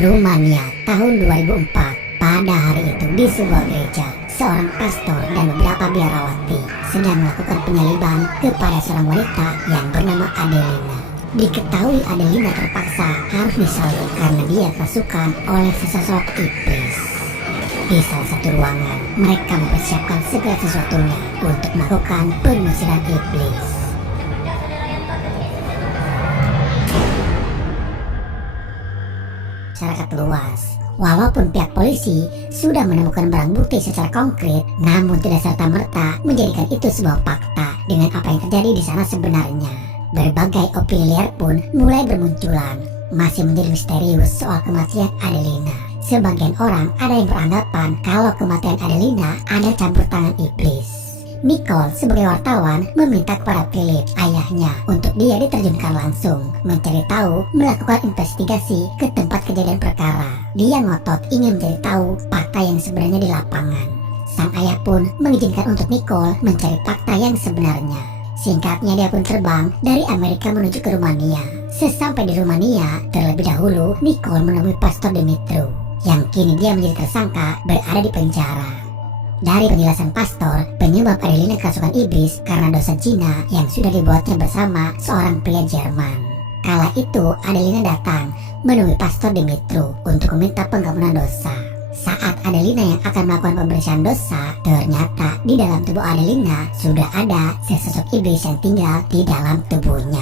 Rumania tahun 2004. Pada hari itu di sebuah gereja, seorang pastor dan beberapa biarawati sedang melakukan penyaliban kepada seorang wanita yang bernama Adelina. Diketahui Adelina terpaksa harus disalib karena dia kerasukan oleh sesosok iblis. Di salah satu ruangan, mereka mempersiapkan segala sesuatunya untuk melakukan pengusiran iblis. Masyarakat luas. Walaupun pihak polisi sudah menemukan barang bukti secara konkret, namun tidak serta-merta menjadikan itu sebuah fakta dengan apa yang terjadi di sana sebenarnya. Berbagai opini liar pun mulai bermunculan, masih menjadi misterius soal kematian Adelina. Sebagian orang ada yang beranggapan kalau kematian Adelina ada campur tangan iblis. Nicole sebagai wartawan meminta kepada Philip, ayahnya, untuk dia diterjunkan langsung mencari tahu, melakukan investigasi ke tempat kejadian perkara. Dia ngotot ingin mencari tahu fakta yang sebenarnya di lapangan. Sang ayah pun mengizinkan untuk Nicole mencari fakta yang sebenarnya. Singkatnya dia pun terbang dari Amerika menuju ke Rumania. Sesampai di Rumania, terlebih dahulu Nicole menemui Pastor Dimitru, yang kini dia menjadi tersangka berada di penjara. Dari penjelasan pastor, penyebab Adelina kerasukan iblis karena dosa zina yang sudah dibuatnya bersama seorang pria Jerman. Kala itu Adelina datang menemui Pastor Dimitru untuk meminta pengampunan dosa. Saat Adelina yang akan melakukan pembersihan dosa, ternyata di dalam tubuh Adelina sudah ada sesosok iblis yang tinggal di dalam tubuhnya.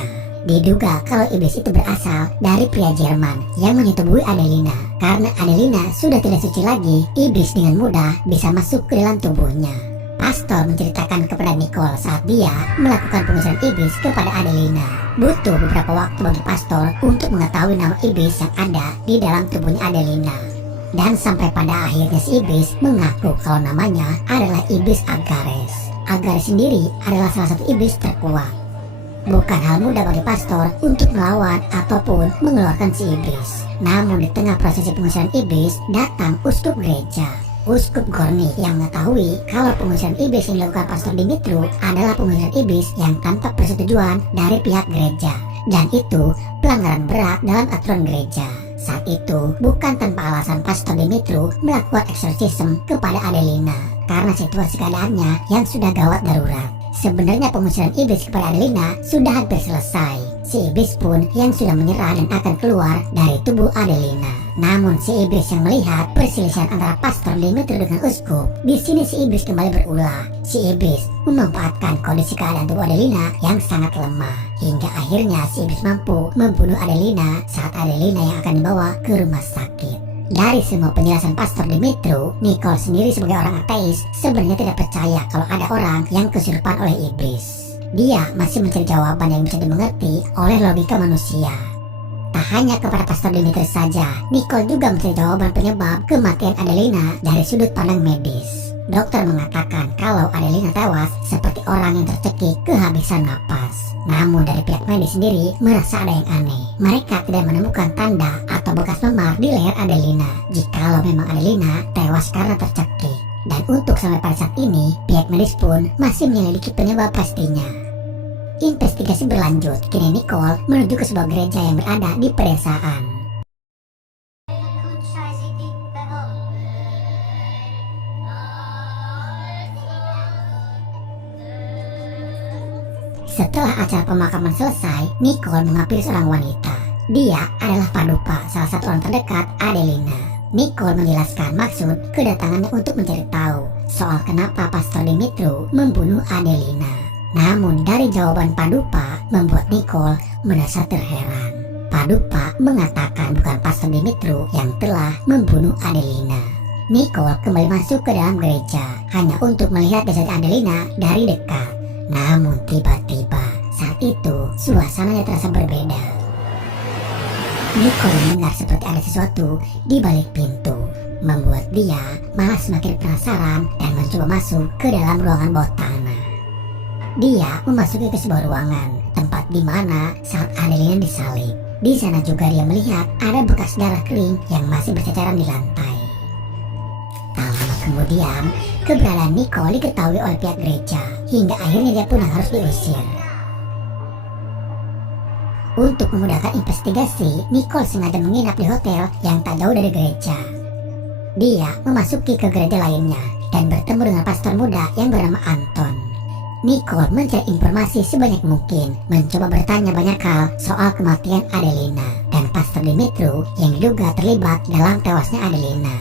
Diduga kalau iblis itu berasal dari pria Jerman yang menyetubui Adelina. Karena Adelina sudah tidak suci lagi, iblis dengan mudah bisa masuk ke dalam tubuhnya. Pastor menceritakan kepada Nicole saat dia melakukan pengusiran iblis kepada Adelina. Butuh beberapa waktu bagi pastor untuk mengetahui nama iblis yang ada di dalam tubuhnya Adelina. Dan sampai pada akhirnya si iblis mengaku kalau namanya adalah iblis Agares. Agares sendiri adalah salah satu iblis terkuat. Bukan hal mudah bagi pastor untuk melawan ataupun mengeluarkan si iblis. Namun di tengah prosesi pengusiran iblis, datang uskup gereja, Uskup Gorny, yang mengetahui kalau pengusiran iblis yang dilakukan Pastor Dimitru adalah pengusiran iblis yang tanpa persetujuan dari pihak gereja. Dan itu pelanggaran berat dalam aturan gereja. Saat itu bukan tanpa alasan Pastor Dimitru melakukan eksorsisme kepada Adelina karena situasi keadaannya yang sudah gawat darurat. Sebenarnya pengusiran iblis kepada Adelina sudah hampir selesai. Si iblis pun yang sudah menyerah dan akan keluar dari tubuh Adelina. Namun si iblis yang melihat perselisihan antara Pastor Dimitru dengan uskup, di sini si iblis kembali berulah. Si iblis memanfaatkan kondisi keadaan tubuh Adelina yang sangat lemah, hingga akhirnya si iblis mampu membunuh Adelina saat Adelina yang akan dibawa ke rumah sakit. Dari semua penjelasan Pastor Dimitru, Nicole sendiri sebagai orang ateis sebenarnya tidak percaya kalau ada orang yang kesurupan oleh iblis. Dia masih mencari jawaban yang bisa dimengerti oleh logika manusia. Tak hanya kepada Pastor Dimitru saja, Nicole juga mencari jawaban penyebab kematian Adelina dari sudut pandang medis. Dokter mengatakan kalau Adelina tewas seperti orang yang tercekik kehabisan napas. Namun dari pihak medis sendiri merasa ada yang aneh. Mereka tidak menemukan tanda atau bekas memar di leher Adelina jikalau memang Adelina tewas karena tercekik. Dan untuk sampai pada saat ini, pihak medis pun masih menyelidiki penyebab pastinya. Investigasi berlanjut, kini Nicole menuju ke sebuah gereja yang berada di pedesaan. Setelah acara pemakaman selesai, Nicole menghampiri seorang wanita. Dia adalah Padupa, salah satu orang terdekat Adelina. Nicole menjelaskan maksud kedatangannya untuk mencari tahu soal kenapa Pastor Dimitru membunuh Adelina. Namun dari jawaban Padupa membuat Nicole merasa terheran. Padupa mengatakan bukan Pastor Dimitru yang telah membunuh Adelina. Nicole kembali masuk ke dalam gereja hanya untuk melihat jasad Adelina dari dekat. Namun tiba-tiba saat itu suasananya terasa berbeda. Nicole mendengar seperti ada sesuatu di balik pintu, membuat dia malah semakin penasaran dan mencoba masuk ke dalam ruangan bawah tanah. Dia memasuki ke sebuah ruangan tempat di mana saat Adelina disalib. Di sana juga dia melihat ada bekas darah kering yang masih berceceran di lantai. Tak lama kemudian, keberadaan Nicole diketahui oleh pihak gereja, hingga akhirnya dia pun harus diusir. Untuk memudahkan investigasi, Nicole sengaja menginap di hotel yang tak jauh dari gereja. Dia memasuki ke gereja lainnya dan bertemu dengan pastor muda yang bernama Anton. Nicole mencari informasi sebanyak mungkin, mencoba bertanya banyak hal soal kematian Adelina dan pastor Dimitru yang diduga terlibat dalam tewasnya Adelina.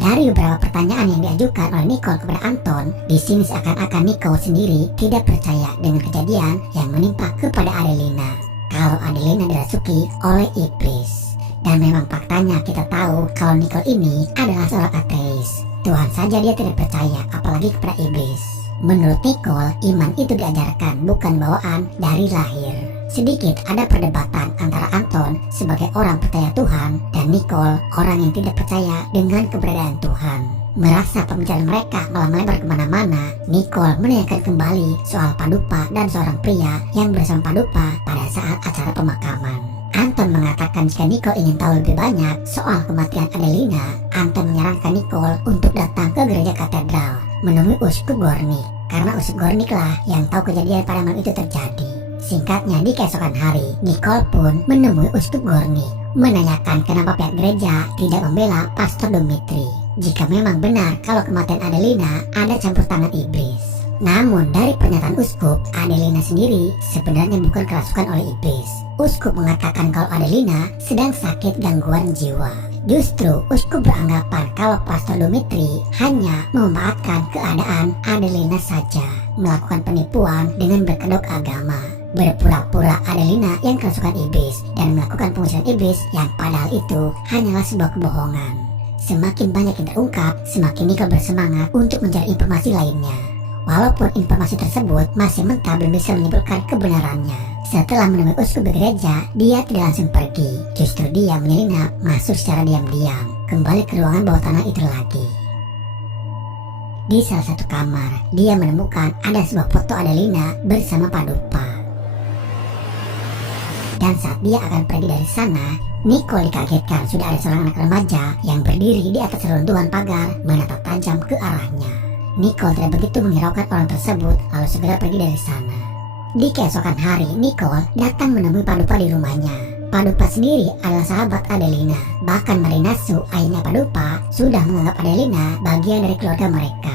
Dari beberapa pertanyaan yang diajukan oleh Nicole kepada Anton, di sini seakan-akan Nicole sendiri tidak percaya dengan kejadian yang menimpa kepada Adelina. Kalau Adelina dirasuki oleh iblis. Dan memang faktanya kita tahu kalau Nicole ini adalah seorang ateis. Tuhan saja dia tidak percaya, apalagi kepada iblis. Menurut Nicole, iman itu diajarkan, bukan bawaan dari lahir. Sedikit ada perdebatan antara Anton sebagai orang percaya Tuhan dan Nicole orang yang tidak percaya dengan keberadaan Tuhan. Merasa pembicaraan mereka malah melebar kemana-mana, Nicole menanyakan kembali soal Padupa dan seorang pria yang bersama Padupa pada saat acara pemakaman. Anton mengatakan jika Nicole ingin tahu lebih banyak soal kematian Adelina, Anton menyarankan Nicole untuk datang ke gereja katedral menemui Uskup Gornik, karena Uskup Gornik lah yang tahu kejadian pada malam itu terjadi. Singkatnya, di keesokan hari, Nicole pun menemui Uskup Gornik, menanyakan kenapa pihak gereja tidak membela Pastor Dimitri jika memang benar kalau kematian Adelina ada campur tangan iblis. Namun dari pernyataan Uskup, Adelina sendiri sebenarnya bukan kerasukan oleh iblis. Uskup mengatakan kalau Adelina sedang sakit gangguan jiwa. Justru Uskup beranggapan kalau Pastor Dimitri hanya memanfaatkan keadaan Adelina saja, melakukan penipuan dengan berkedok agama, berpura-pura Adelina yang kerasukan iblis dan melakukan pengusiran iblis yang padahal itu hanyalah sebuah kebohongan. Semakin banyak yang terungkap, semakin Nicole bersemangat untuk mencari informasi lainnya. Walaupun informasi tersebut masih mentah, belum bisa menyimpulkan kebenarannya. Setelah menemui uskup di gereja, dia tidak langsung pergi. Justru dia menyelinap masuk secara diam-diam, kembali ke ruangan bawah tanah itu lagi. Di salah satu kamar, dia menemukan ada sebuah foto Adelina bersama Padupa. Dan saat dia akan pergi dari sana, Nicole dikagetkan sudah ada seorang anak remaja yang berdiri di atas reruntuhan pagar menatap tajam ke arahnya. Nicole tidak begitu menghiraukan orang tersebut, lalu segera pergi dari sana. Di keesokan hari, Nicole datang menemui Padupa di rumahnya. Padupa sendiri adalah sahabat Adelina. Bahkan Marinasu, ayahnya Padupa, sudah menganggap Adelina bagian dari keluarga mereka.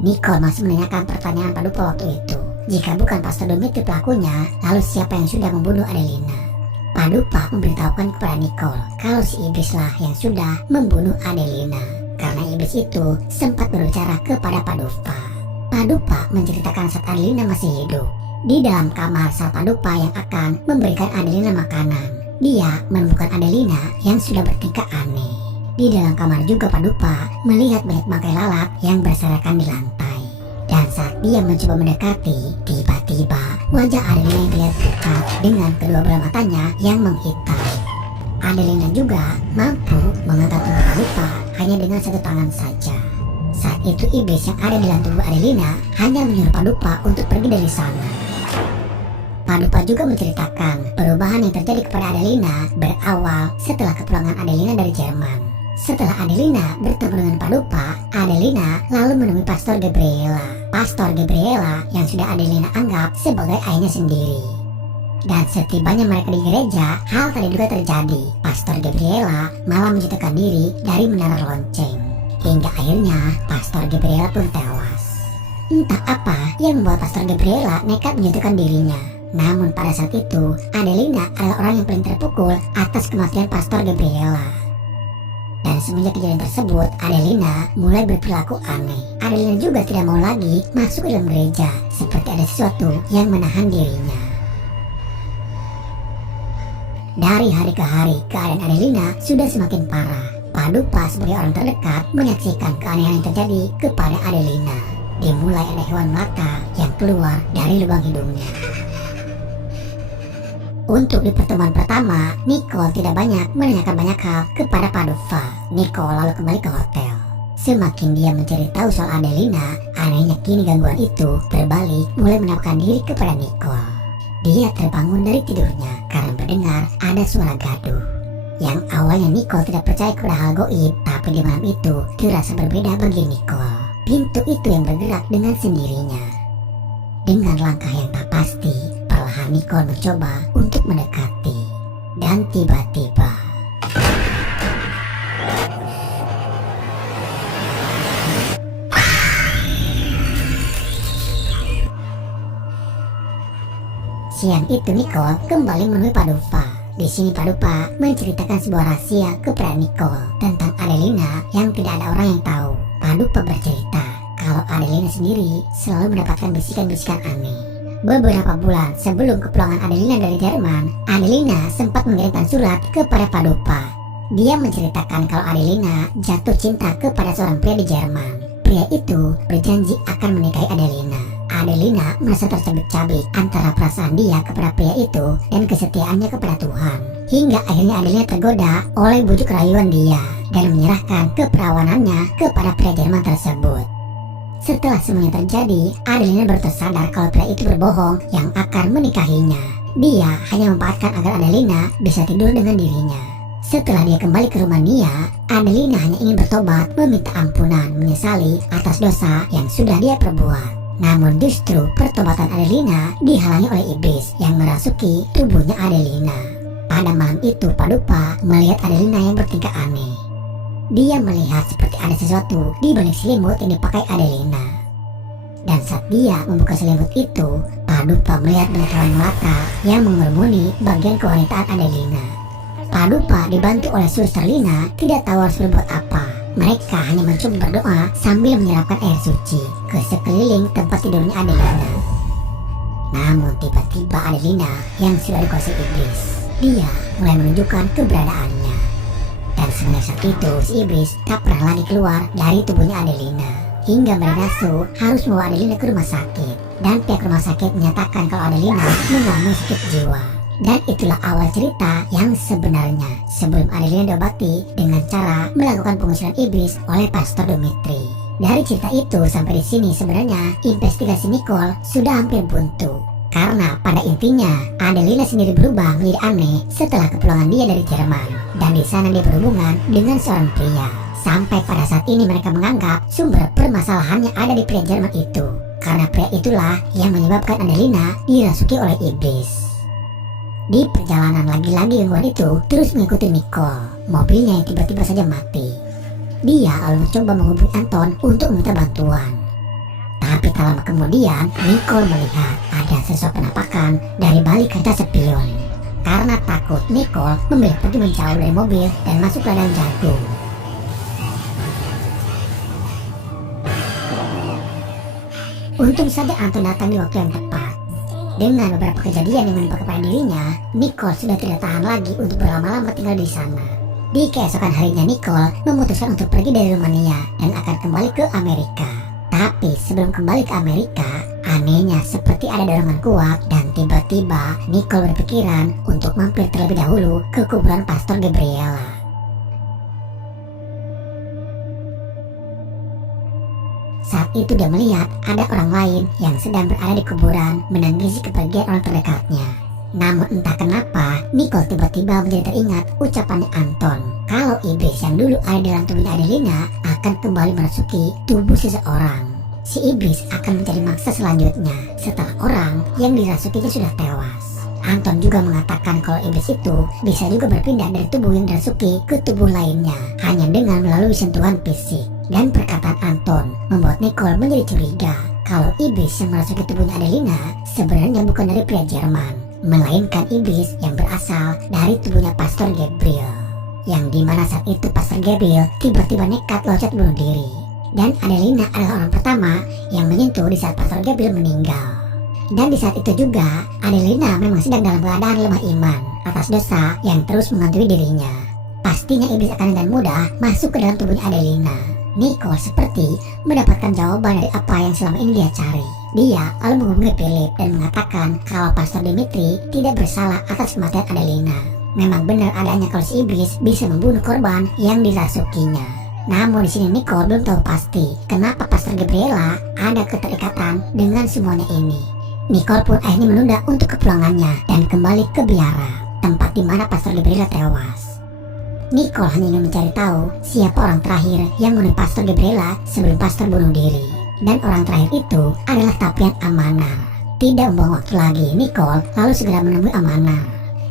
Nicole masih menanyakan pertanyaan Padupa waktu itu. Jika bukan Pastor Dimitri pelakunya, lalu siapa yang sudah membunuh Adelina? Padupa memberitahukan kepada Nicole kalau si iblislah yang sudah membunuh Adelina, karena iblis itu sempat berbicara kepada Padupa. Padupa menceritakan saat Adelina masih hidup. Di dalam kamar saat Padupa yang akan memberikan Adelina makanan, dia menemukan Adelina yang sudah bertingkah aneh. Di dalam kamar juga Padupa melihat banyak bangkai lalat yang berserakan di lantai. Dan saat dia mencoba mendekati, tiba-tiba wajah Adelina yang terlihat pucat dengan kedua belah matanya yang menghitam. Adelina juga mampu mengangkat tubuh Padupa hanya dengan satu tangan saja. Saat itu iblis yang ada di dalam tubuh Adelina hanya menyuruh Padupa untuk pergi dari sana. Padupa juga menceritakan perubahan yang terjadi kepada Adelina berawal setelah kepulangan Adelina dari Jerman. Setelah Adelina bertemu dengan Padupa, Adelina lalu menemui Pastor Gabriela. Pastor Gabriela yang sudah Adelina anggap sebagai ayahnya sendiri. Dan setibanya mereka di gereja, hal tadi juga terjadi. Pastor Gabriela malah menjatuhkan diri dari menara lonceng. Hingga akhirnya Pastor Gabriela pun tewas. Entah apa yang membuat Pastor Gabriela nekat menjatuhkan dirinya. Namun pada saat itu, Adelina adalah orang yang paling terpukul atas kematian Pastor Gabriela. Dan semenjak kejadian tersebut, Adelina mulai berperilaku aneh. Adelina juga tidak mau lagi masuk ke dalam gereja, seperti ada sesuatu yang menahan dirinya. Dari hari ke hari, keadaan Adelina sudah semakin parah. Padupa sebagai orang terdekat menyaksikan keanehan yang terjadi kepada Adelina. Dimulai ada hewan melata yang keluar dari lubang hidungnya. Untuk di pertemuan pertama, Nicole tidak banyak menanyakan banyak hal kepada Padupa. Nicole lalu kembali ke hotel. Semakin dia mencari tahu soal Adelina, anehnya kini gangguan itu berbalik mulai menampakkan diri kepada Nicole. Dia terbangun dari tidurnya karena mendengar ada suara gaduh. Yang awalnya Nicole tidak percaya kepada hal goib, tapi di malam itu terasa berbeda bagi Nicole. Pintu itu yang bergerak dengan sendirinya. Dengan langkah yang tak pasti, perlahan Nicole mencoba untuk untuk mendekati. Dan tiba-tiba siang itu Nicole kembali menemui Padupa. Di sini Padupa menceritakan sebuah rahasia kepada Nicole tentang Adelina yang tidak ada orang yang tahu. Padupa bercerita kalau Adelina sendiri selalu mendapatkan bisikan-bisikan aneh. Beberapa bulan sebelum kepulangan Adelina dari Jerman, Adelina sempat mengirimkan surat kepada Padupa. Dia menceritakan kalau Adelina jatuh cinta kepada seorang pria di Jerman. Pria itu berjanji akan menikahi Adelina. Adelina merasa tercabik-cabik antara perasaan dia kepada pria itu dan kesetiaannya kepada Tuhan. Hingga akhirnya Adelina tergoda oleh bujuk rayuan dia dan menyerahkan keperawanannya kepada pria Jerman tersebut. Setelah semuanya terjadi, Adelina baru tersadar kalau pria itu berbohong yang akan menikahinya. Dia hanya memanfaatkan agar Adelina bisa tidur dengan dirinya. Setelah dia kembali ke Rumania, Adelina hanya ingin bertobat, meminta ampunan, menyesali atas dosa yang sudah dia perbuat. Namun justru pertobatan Adelina dihalangi oleh iblis yang merasuki tubuhnya Adelina. Pada malam itu Padupa melihat Adelina yang bertingkah aneh. Dia melihat seperti ada sesuatu di balik selimut yang dipakai Adelina. Dan saat dia membuka selimut itu, Padupa melihat banyak hewan melata yang mengerumuni bagian kewanitaan Adelina. Padupa dibantu oleh Suster Lina tidak tahu harus berbuat apa. Mereka hanya mencoba berdoa sambil menyerapkan air suci ke sekeliling tempat tidurnya Adelina. Namun tiba-tiba Adelina yang sudah dikuasai iblis, dia mulai menunjukkan keberadaannya. Dan semenjak saat itu si iblis tak pernah lagi keluar dari tubuhnya Adelina. Hingga Meredasu harus membawa Adelina ke rumah sakit. Dan pihak rumah sakit menyatakan kalau Adelina mengalami sakit jiwa. Dan itulah awal cerita yang sebenarnya sebelum Adelina diobati dengan cara melakukan pengusiran iblis oleh Pastor Dmitri. Dari cerita itu sampai di sini sebenarnya investigasi Nicole sudah hampir buntu. Karena pada intinya Adelina sendiri berubah menjadi aneh setelah kepulangan dia dari Jerman. Dan di sana dia berhubungan dengan seorang pria. Sampai pada saat ini mereka menganggap sumber permasalahannya ada di pria Jerman itu. Karena pria itulah yang menyebabkan Adelina dirasuki oleh iblis. Di perjalanan lagi-lagi gangguan itu terus mengikuti Nicole. Mobilnya yang tiba-tiba saja mati. Dia lalu mencoba menghubungi Anton untuk meminta bantuan. Tapi tak lama kemudian Nicole melihat ada sosok penampakan dari balik kaca spion. Karena takut, Nicole memilih pergi menjauh dari mobil dan masuk ke ladang jagung. Untung saja Anton datang di waktu yang tepat. Dengan beberapa kejadian yang menimpa kepada dirinya, Nicole sudah tidak tahan lagi untuk berlama-lama tinggal di sana. Di keesokan harinya Nicole memutuskan untuk pergi dari Rumania dan akan kembali ke Amerika. Tapi sebelum kembali ke Amerika, anehnya seperti ada dorongan kuat dan tiba-tiba Nicole berpikiran untuk mampir terlebih dahulu ke kuburan Pastor Gabriela. Saat itu dia melihat ada orang lain yang sedang berada di kuburan menangisi kepergian orang terdekatnya. Namun entah kenapa Nicole tiba-tiba menjadi teringat ucapannya Anton kalau iblis yang dulu ada dalam tubuhnya Adelina akan kembali merasuki tubuh seseorang. Si iblis akan mencari mangsa selanjutnya setelah orang yang dirasukinya sudah tewas. Anton juga mengatakan kalau iblis itu bisa juga berpindah dari tubuh yang dirasuki ke tubuh lainnya hanya dengan melalui sentuhan fisik. Dan perkataan Anton membuat Nicole menjadi curiga kalau iblis yang merasuki tubuhnya Adelina sebenarnya bukan dari pria Jerman, melainkan iblis yang berasal dari tubuhnya Pastor Gabriel. Yang dimana saat itu Pastor Gabriel tiba-tiba nekat loncat bunuh diri. Dan Adelina adalah orang pertama yang menyentuh di saat Pastor Gabriel meninggal. Dan di saat itu juga Adelina memang sedang dalam keadaan lemah iman atas dosa yang terus menghantui dirinya. Pastinya iblis akan dengan mudah masuk ke dalam tubuhnya Adelina. Nicole seperti mendapatkan jawaban dari apa yang selama ini dia cari. Dia lalu menghubungi Philip dan mengatakan kalau Pastor Dmitri tidak bersalah atas kematian Adelina. Memang benar adanya kalau si iblis bisa membunuh korban yang dirasukinya. Namun di sini Nicole belum tahu pasti kenapa Pastor Gabriela ada keterikatan dengan semuanya ini. Nicole pun akhirnya menunda untuk kepulangannya dan kembali ke biara, tempat di mana Pastor Gabriela tewas. Nicole hanya ingin mencari tahu siapa orang terakhir yang membunuh Pastor Gabriela sebelum Pastor bunuh diri. Dan orang terakhir itu adalah Tapian Amanar. Tidak membuang waktu lagi, Nicole lalu segera menemui Amanar.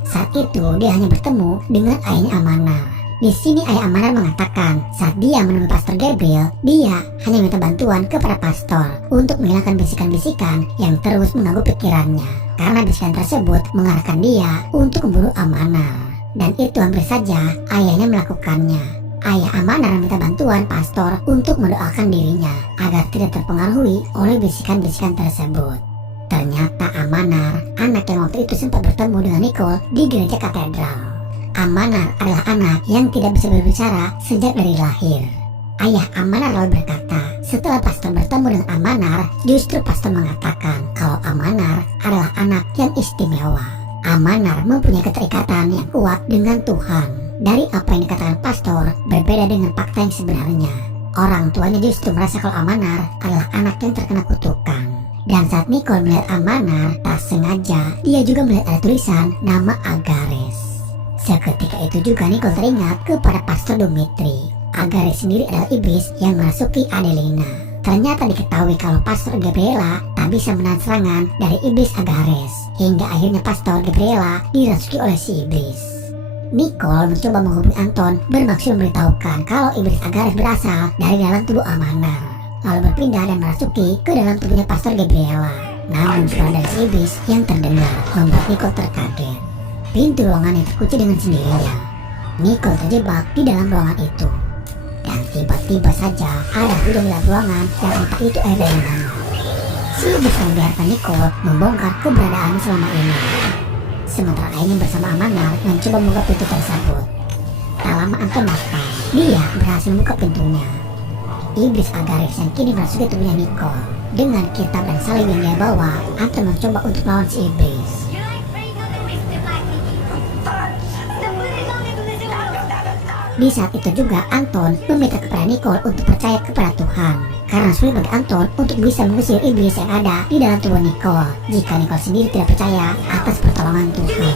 Saat itu dia hanya bertemu dengan ayahnya Amanar. Di sini ayah Amanar mengatakan saat dia menemui Pastor Gabriel, dia hanya minta bantuan kepada pastor untuk menghilangkan bisikan-bisikan yang terus mengganggu pikirannya. Karena bisikan tersebut mengarahkan dia untuk membunuh Amanar. Dan itu hampir saja ayahnya melakukannya. Ayah Amanar meminta bantuan pastor untuk mendoakan dirinya agar tidak terpengaruhi oleh bisikan-bisikan tersebut. Ternyata Amanar, anak yang waktu itu sempat bertemu dengan Nicole di gereja katedral. Amanar adalah anak yang tidak bisa berbicara sejak dari lahir. Ayah Amanar lalu berkata, setelah pastor bertemu dengan Amanar, justru pastor mengatakan kalau Amanar adalah anak yang istimewa. Amanar mempunyai keterikatan yang kuat dengan Tuhan. Dari apa yang dikatakan pastor berbeda dengan fakta yang sebenarnya. Orang tuanya justru merasa kalau Amanar adalah anak yang terkena kutukan. Dan saat Nicole melihat Amanar, tak sengaja dia juga melihat ada tulisan nama Agares. Seketika itu juga Nicole teringat kepada Pastor Dmitri. Agares sendiri adalah iblis yang merasuki Adelina. Ternyata diketahui kalau Pastor Gabriela tak bisa menahan serangan dari iblis Agares. Hingga akhirnya Pastor Gabriela dirasuki oleh si iblis. Nicole mencoba menghubungi Anton bermaksud memberitahukan kalau iblis Agares berasal dari dalam tubuh Amanar, lalu berpindah dan merasuki ke dalam tubuhnya Pastor Gabriela. Namun suara dari si iblis yang terdengar membuat Nicole terkaget. Pintu ruangan yang terkunci dengan sendirinya. Nicole terjebak di dalam ruangan itu. Dan tiba-tiba saja ada hujan di dalam ruangan yang entah itu air dari mana. Si iblis membiarkan Nicole membongkar keberadaannya selama ini. Sementara ayahnya bersama Amanar mencoba membuka pintu tersebut. Tak lama Anton datang. Dia berhasil membuka pintunya. Iblis Agares yang kini merasuki tubuhnya Nicole. Dengan kitab dan salib yang dia bawa, Anton mencoba untuk melawan si iblis. Di saat itu juga Anton meminta kepada Nicole untuk percaya kepada Tuhan. Karena sulit bagi Anton untuk bisa mengusir iblis yang ada di dalam tubuh Nicole jika Nicole sendiri tidak percaya atas pertolongan Tuhan.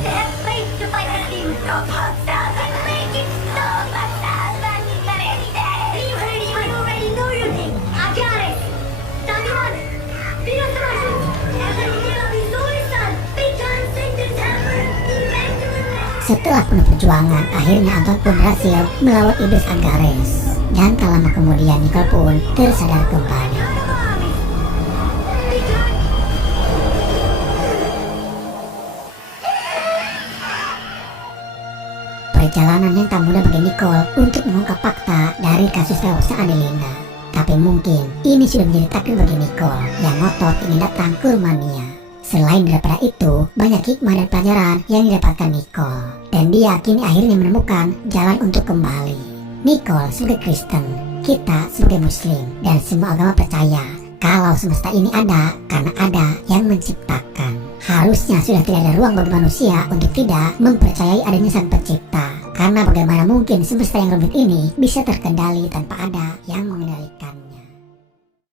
Setelah penuh perjuangan, akhirnya Anton pun berhasil melawan iblis Agares. Dan tak lama kemudian Nicole pun tersadar kembali. Perjalanan yang tak mudah bagi Nicole untuk mengungkap fakta dari kasus tewasnya Adelina. Tapi mungkin ini sudah menjadi takdir bagi Nicole yang ngotot ingin datang ke Rumania. Selain daripada itu, banyak hikmah dan pelajaran yang didapatkan Nicole. Dan dia kini akhirnya menemukan jalan untuk kembali. Nicole sebagai Kristen, kita sebagai Muslim, dan semua agama percaya kalau semesta ini ada karena ada yang menciptakan. Harusnya sudah tidak ada ruang bagi manusia untuk tidak mempercayai adanya Sang Pencipta. Karena bagaimana mungkin semesta yang rumit ini bisa terkendali tanpa ada yang mengendalikannya.